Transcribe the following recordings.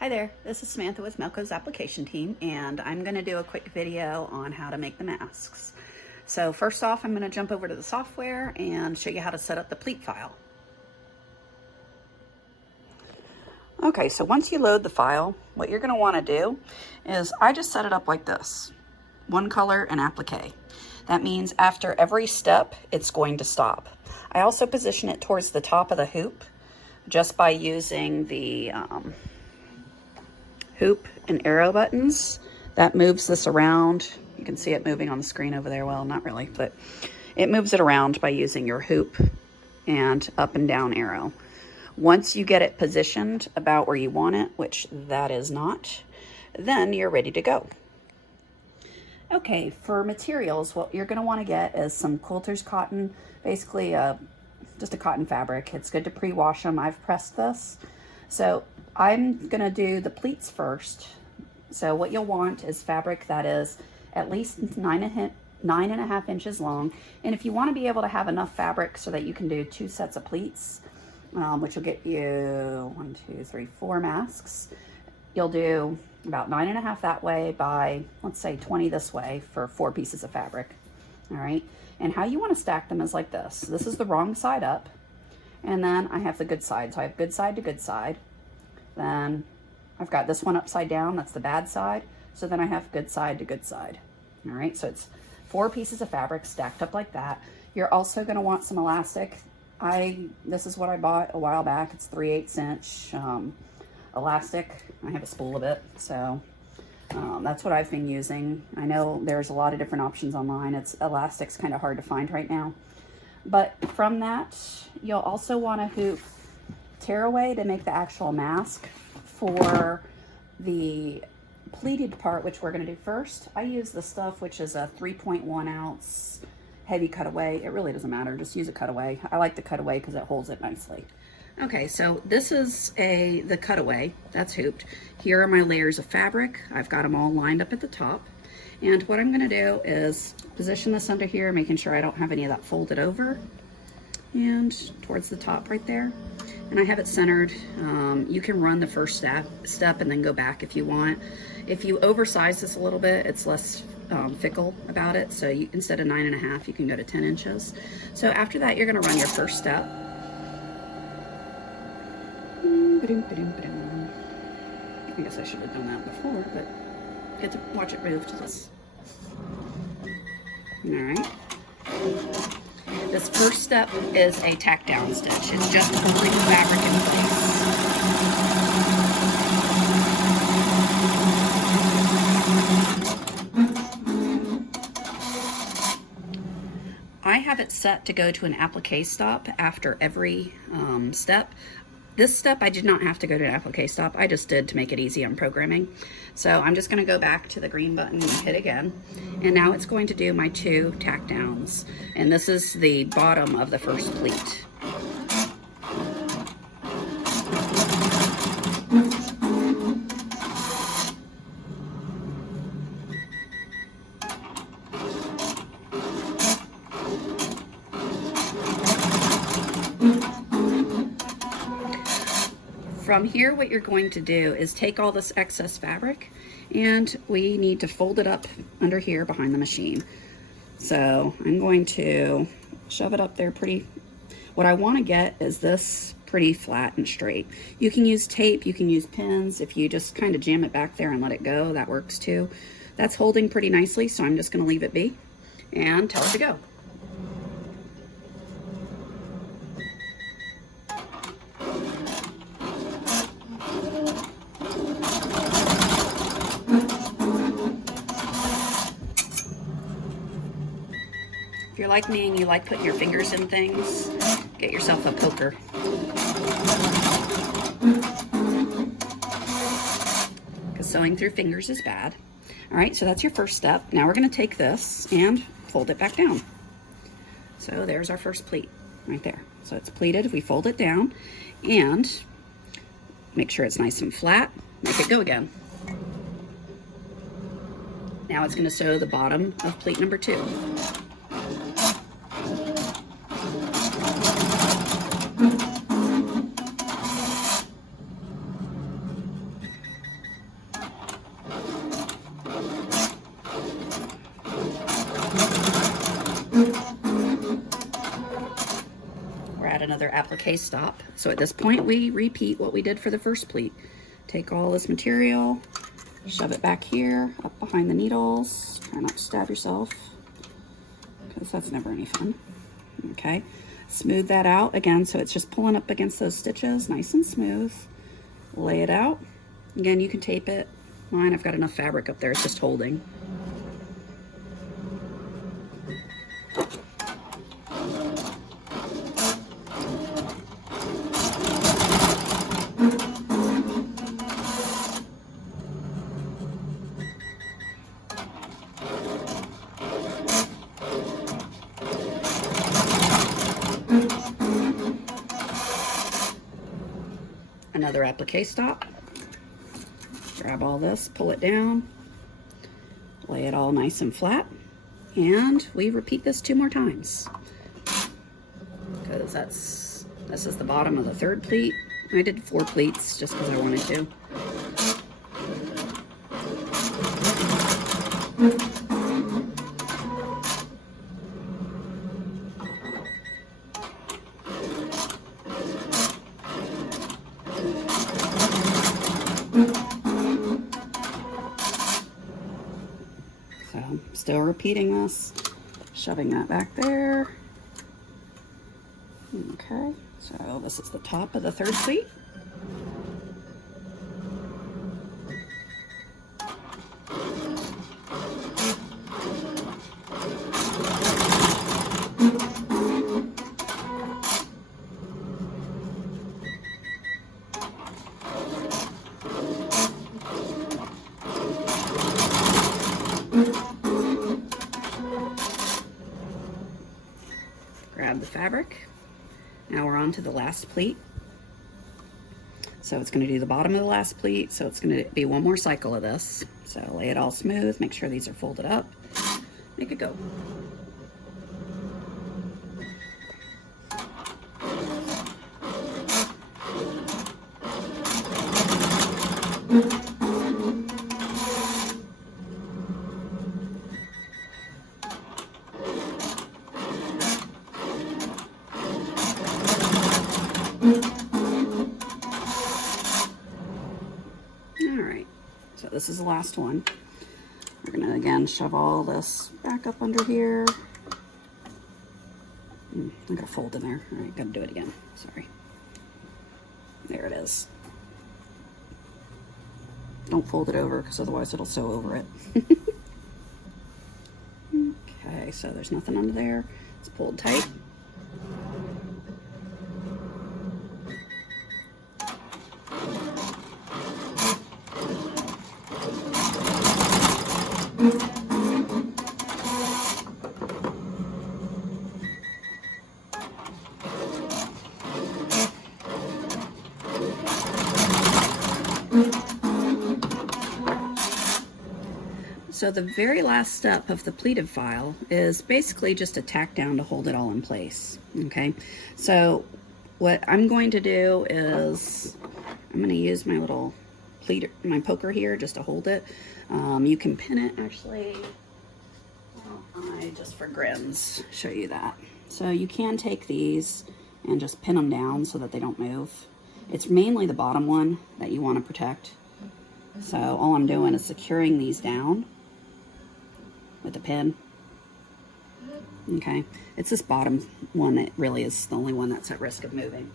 Hi there, this is Samantha with Melco's application team, and I'm going to do a quick video on how to make the masks. So first off, I'm going to jump over to the software and show you how to set up the pleat file. Okay, so once you load the file, what you're going to want to do is, I just set it up like this. One color and applique. That means after every step, it's going to stop. I also position it towards the top of the hoop just by using the hoop and arrow buttons. That moves this around. You can see it moving on the screen over there. Well, not really, but it moves it around by using your hoop and up and down arrow. Once you get it positioned about where you want it, which that is not, then you're ready to go. Okay, for materials, what you're going to want to get is some quilters cotton, basically just a cotton fabric. It's good to pre-wash them. I've pressed this. So I'm going to do the pleats first. So what you'll want is fabric that is at least 9.5 inches long. And if you want to be able to have enough fabric so that you can do 2 sets of pleats, which will get you 4 masks, you'll do about 9.5 that way by, let's say, 20 this way for 4 pieces of fabric. All right. And how you want to stack them is like this. This is the wrong side up. And then I have the good side. So I have good side to good side. Then I've got this one upside down. That's the bad side. So then I have good side to good side. All right. So it's 4 pieces of fabric stacked up like that. You're also going to want some elastic. This is what I bought a while back. It's 3/8 inch elastic. I have a spool of it. So that's what I've been using. I know there's a lot of different options online. Elastic's kind of hard to find right now. But from that, you'll also want a hoop tearaway to make the actual mask. For the pleated part, which we're going to do first, I use the stuff which is a 3.1 ounce heavy cutaway. It really doesn't matter, just use a cutaway. I like the cutaway because it holds it nicely. Okay, so this is the cutaway that's hooped. Here are my layers of fabric. I've got them all lined up at the top. And what I'm going to do is position this under here, making sure I don't have any of that folded over. And towards the top right there. And I have it centered. You can run the first step and then go back if you want. If you oversize this a little bit, it's less fickle about it. So instead of 9.5, you can go to 10 inches. So after that, you're going to run your first step. I guess I should have done that before, but get to watch it move to this. All right. This first step is a tack down stitch. It's just holding the fabric in place. I have it set to go to an applique stop after every step. This step I did not have to go to an applique stop. I just did to make it easy on programming. So I'm just going to go back to the green button and hit again. And now it's going to do my 2 tack downs. And this is the bottom of the first pleat. From here, what you're going to do is take all this excess fabric, and we need to fold it up under here behind the machine. So I'm going to shove it up there pretty. What I want to get is this pretty flat and straight. You can use tape, you can use pins. If you just kind of jam it back there and let it go, that works too. That's holding pretty nicely, so I'm just going to leave it be and tell it to go. If you're like me and you like putting your fingers in things, get yourself a poker. Because sewing through fingers is bad. All right, so that's your first step. Now we're going to take this and fold it back down. So there's our first pleat right there. So it's pleated. We fold it down and make sure it's nice and flat. Make it go again. Now it's going to sew the bottom of pleat number 2. another applique stop. So at this point, we repeat what we did for the first pleat. Take all this material, shove it back here, up behind the needles. Try not to stab yourself, because that's never any fun. Okay, smooth that out again, so it's just pulling up against those stitches, nice and smooth. Lay it out. Again, you can tape it. Mine, I've got enough fabric up there, it's just holding. Another applique stop. Grab all this, pull it down, lay it all nice and flat, and we repeat this 2 more times, because this is the bottom of the 3rd pleat. I did 4 pleats just because I wanted to. So still repeating this, shoving that back there. Okay, so this is the top of the 3rd pleat. Grab the fabric. Now we're on to the last pleat. So it's going to do the bottom of the last pleat, so it's going to be 1 more cycle of this. So lay it all smooth, make sure these are folded up, make it go. So this is the last one. We're gonna again shove all this back up under here. I gotta fold in there. All right, gotta do it again. Sorry. There it is. Don't fold it over, because otherwise it'll sew over it. Okay, so there's nothing under there. It's pulled tight. So the very last step of the pleated file is basically just a tack down to hold it all in place. Okay, so what I'm going to do is I'm going to use my little pleater, my poker here, just to hold it. You can pin it actually. I just for grins show you that. So you can take these and just pin them down so that they don't move. It's mainly the bottom one that you want to protect. So all I'm doing is securing these down with a pin. Okay, it's this bottom one that really is the only one that's at risk of moving.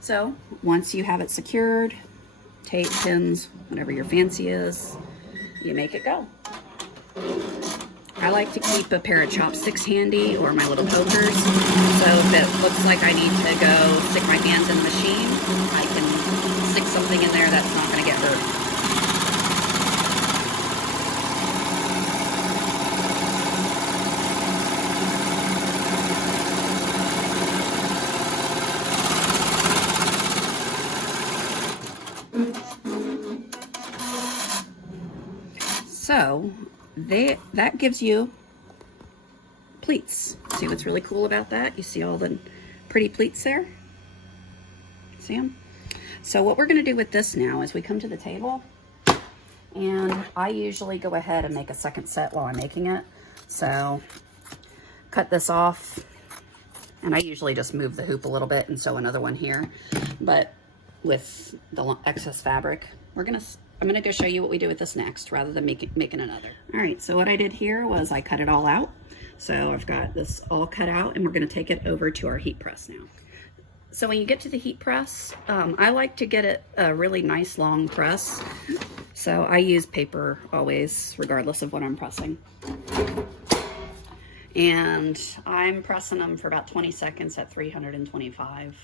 So once you have it secured, tape, pins, whatever your fancy is, you make it go. I like to keep a pair of chopsticks handy, or my little pokers, so if it looks like I need to go stick my hands in the machine, I can stick something in there that's not going to get hurt. So that gives you pleats. See what's really cool about that? You see all the pretty pleats there? See them? So what we're going to do with this now is we come to the table, and I usually go ahead and make a second set while I'm making it. So cut this off And I usually just move the hoop a little bit and sew another one here. But with the excess fabric, I'm gonna go show you what we do with this next rather than making another. All right, so what I did here was I cut it all out. So I've got this all cut out and we're gonna take it over to our heat press now. So when you get to the heat press, I like to get it a really nice long press. So I use paper always, regardless of what I'm pressing. And I'm pressing them for about 20 seconds at 325.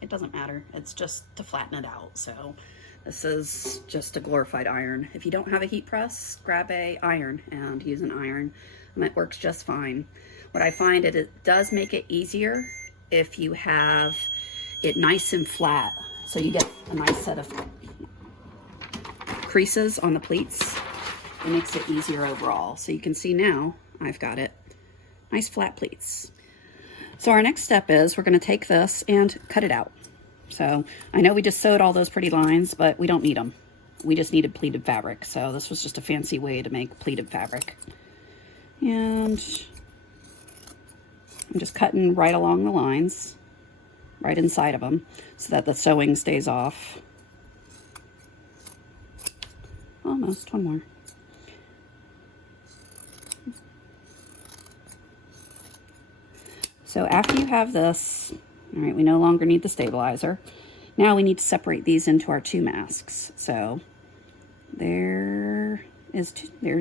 It doesn't matter, it's just to flatten it out. So this is just a glorified iron. If you don't have a heat press, grab a iron and use an iron, and it works just fine. What I find it does make it easier if you have it nice and flat, so you get a nice set of creases on the pleats. It makes it easier overall. So you can see now I've got it nice flat pleats. So our next step is we're going to take this and cut it out. So I know we just sewed all those pretty lines, but we don't need them. We just needed pleated fabric. So this was just a fancy way to make pleated fabric. And I'm just cutting right along the lines, right inside of them, so that the sewing stays off. Almost, one more. So after you have this, all right, we no longer need the stabilizer. Now we need to separate these into our two masks. So there's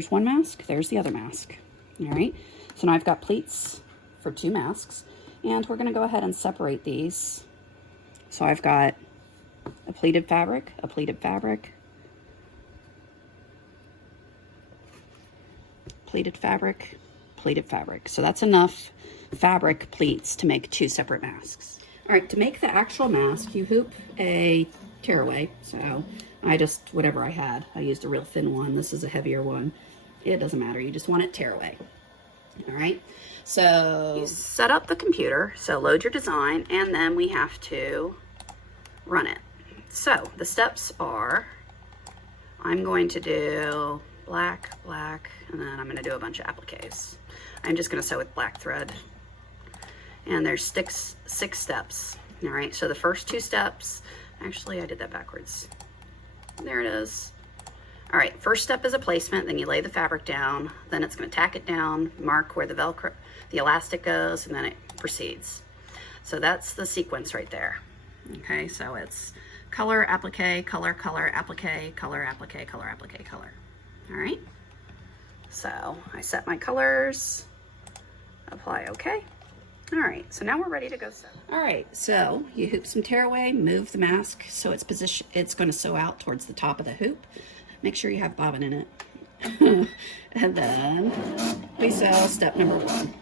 one mask, there's the other mask. All right, so now I've got pleats for two masks, and we're going to go ahead and separate these. So I've got a pleated fabric, a pleated fabric, pleated fabric, pleated fabric. So that's enough fabric pleats to make two separate masks. All right, to make the actual mask, you hoop a tearaway. So I just, whatever I had, I used a real thin one. This is a heavier one. It doesn't matter, you just want it tearaway. All right, so you set up the computer, so load your design, and then we have to run it. So the steps are, I'm going to do black, black, and then I'm going to do a bunch of appliques. I'm just going to sew with black thread. And there's six steps. All right, so the first two steps, actually I did that backwards. There it is. All right, first step is a placement, then you lay the fabric down, then it's going to tack it down, mark where the Velcro, the elastic goes, and then it proceeds. So that's the sequence right there. Okay, so it's color, applique, color, color, applique, color, applique, color, applique, color. All right, so I set my colors, apply OK. All right, so now we're ready to go sew. All right, so you hoop some tearaway, move the mask so it's going to sew out towards the top of the hoop. Make sure you have bobbin in it. And then we sew step number 1.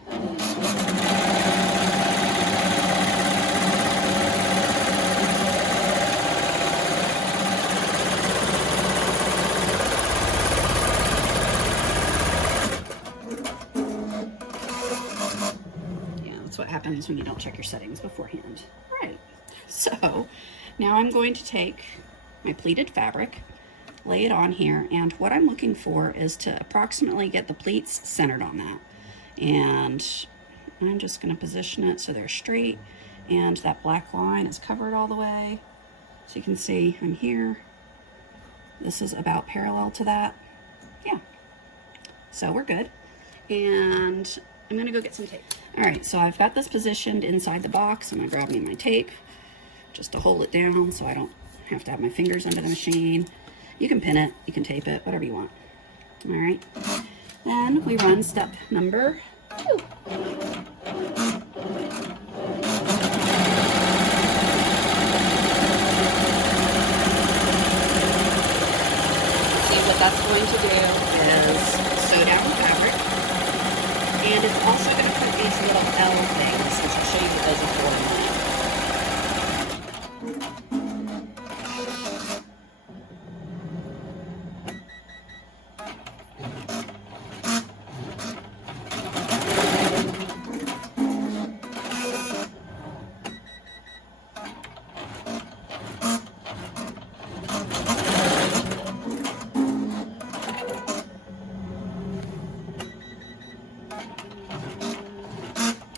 What happens when you don't check your settings beforehand. Right, so now I'm going to take my pleated fabric, lay it on here, and what I'm looking for is to approximately get the pleats centered on that. And I'm just going to position it so they're straight and that black line is covered all the way. So you can see I'm here. This is about parallel to that. Yeah, so we're good. And I'm gonna go get some tape. All right, so I've got this positioned inside the box. I'm gonna grab me my tape just to hold it down so I don't have to have my fingers under the machine. You can pin it, you can tape it, whatever you want. All right, then we run step number 2. See what that's going to do is sew down the fabric. And it's also going to put these little L things, which I'll show you what those are for in a minute.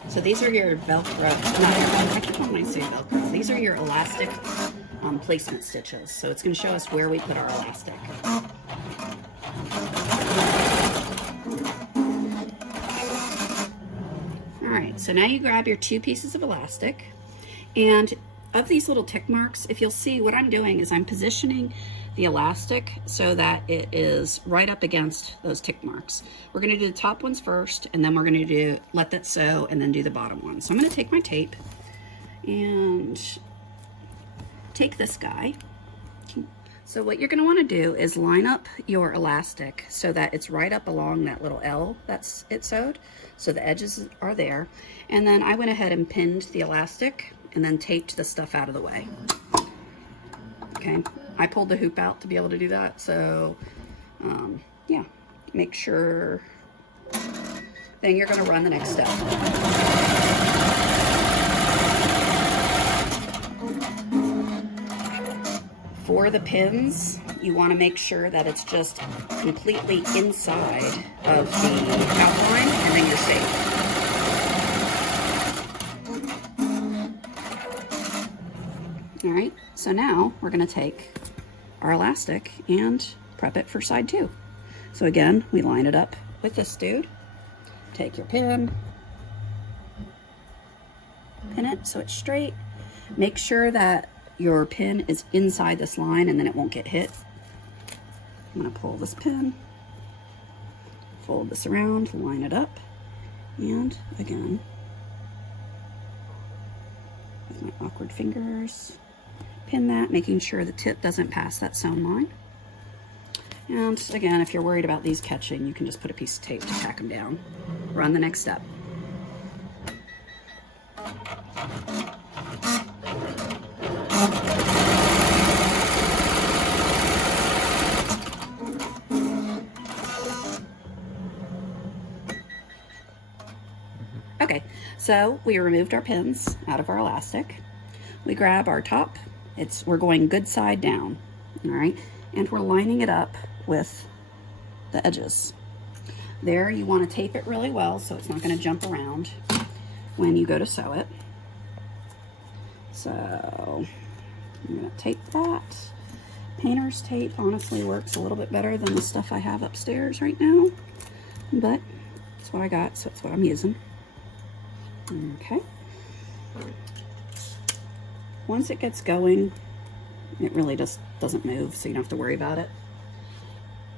So these are your Velcro. No, I keep on wanting to say Velcro. These are your elastic placement stitches. So it's going to show us where we put our elastic. All right, so now you grab your 2 pieces of elastic, and of these little tick marks, if you'll see, what I'm doing is I'm positioning the elastic so that it is right up against those tick marks. We're going to do the top ones first, and then we're going to let that sew and then do the bottom one. So I'm going to take my tape and take this guy. So what you're going to want to do is line up your elastic so that it's right up along that little L that's it sewed, so the edges are there. And then I went ahead and pinned the elastic and then taped the stuff out of the way. Okay, I pulled the hoop out to be able to do that, so yeah, make sure. Then you're going to run the next step. For the pins, you want to make sure that it's just completely inside of the outline, and then you're safe. All right, so now we're going to take our elastic and prep it for side 2. So again, we line it up with this dude. Take your pin, pin it so it's straight. Make sure that your pin is inside this line and then it won't get hit. I'm going to pull this pin, fold this around, line it up, and again, with my awkward fingers, pin that, making sure the tip doesn't pass that sewn line. And again, if you're worried about these catching, you can just put a piece of tape to tack them down. Run the next step. Okay, so we removed our pins out of our elastic. We grab our top. We're going good side down, all right? And we're lining it up with the edges. There, you want to tape it really well so it's not going to jump around when you go to sew it. So I'm going to tape that. Painter's tape honestly works a little bit better than the stuff I have upstairs right now, but that's what I got, so it's what I'm using. Okay. Once it gets going, it really just doesn't move, so you don't have to worry about it.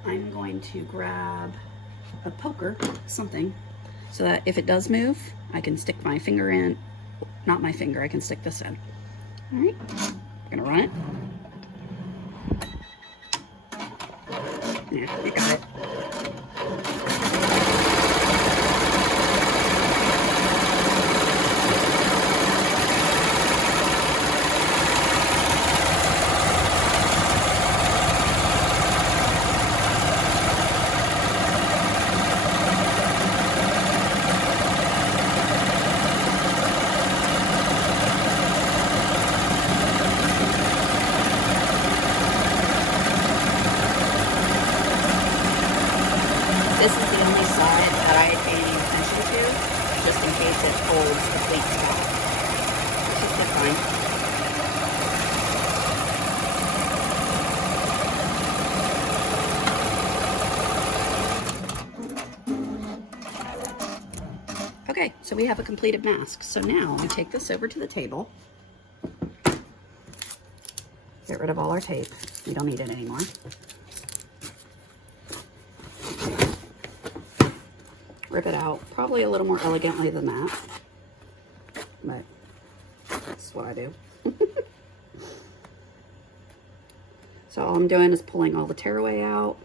I'm going to grab a poker, something, so that if it does move, I can stick my finger in. Not my finger, I can stick this in. All right, I'm gonna run it. Yeah, you got it. This is the only side that I pay any attention to, just in case it holds the pleats back. It's just fine. Okay, so we have a completed mask. So now we take this over to the table. Get rid of all our tape. We don't need it anymore. Rip it out, probably a little more elegantly than that, but that's what I do. So all I'm doing is pulling all the tearaway out.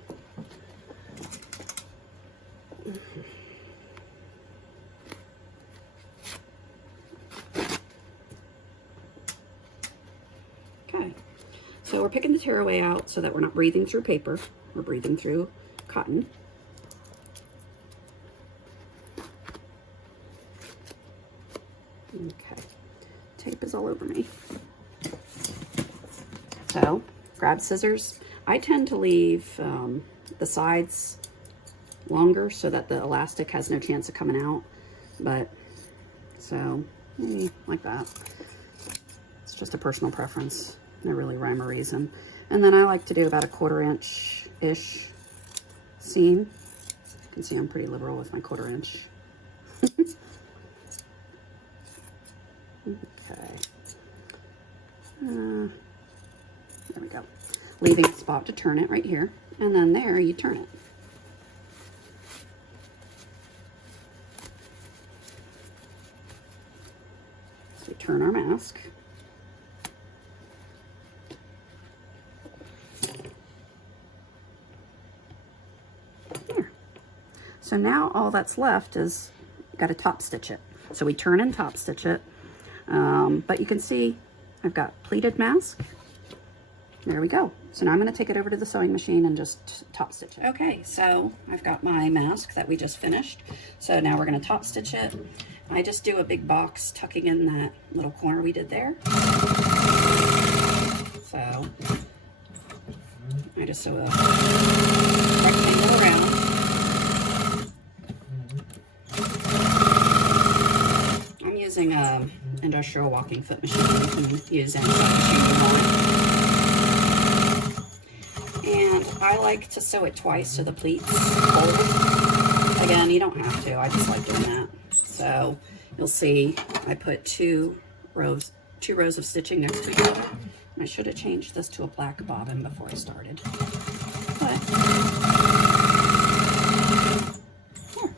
Okay, so we're picking the tearaway out so that we're not breathing through paper, we're breathing through cotton. Okay, tape is all over me. So, grab scissors. I tend to leave the sides longer so that the elastic has no chance of coming out, but So maybe like that. It's just a personal preference. No really rhyme or reason. And then I like to do about a 1/4 inch-ish seam. You can see I'm pretty liberal with my 1/4 inch. Okay. There we go. Leaving a spot to turn it right here. And then there you turn it. So we turn our mask. There. So now all that's left is got to top stitch it. So we turn and top stitch it. But you can see I've got pleated mask. There we go. So now I'm going to take it over to the sewing machine and just top stitch it. Okay, so I've got my mask that we just finished. So now we're going to top stitch it. I just do a big box tucking in that little corner we did there. So I just sew a rectangle around. I'm using a industrial walking foot machine. You can use any machine you want. And I like to sew it twice to the pleats fold. Again, you don't have to. I just like doing that. So you'll see I put two rows of stitching next to each other. I should have changed this to a black bobbin before I started. But here.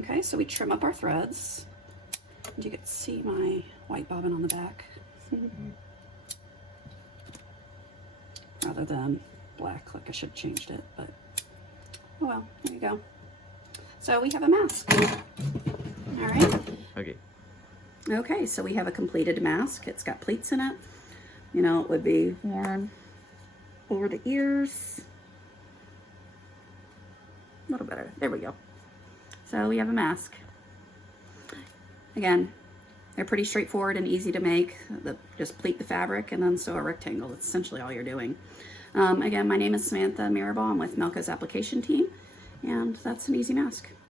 Okay, so we trim up our threads. And you can see my white bobbin on the back. Rather than black, like I should have changed it, but oh well, there you go. So we have a mask. All right. Okay. Okay, so we have a completed mask. It's got pleats in it. You know, it would be worn over the ears. A little better. There we go. So we have a mask. Again, they're pretty straightforward and easy to make. Just pleat the fabric and then sew a rectangle. That's essentially all you're doing. Again, my name is Samantha Mirabal. I'm with Melco's application team, and that's an easy mask.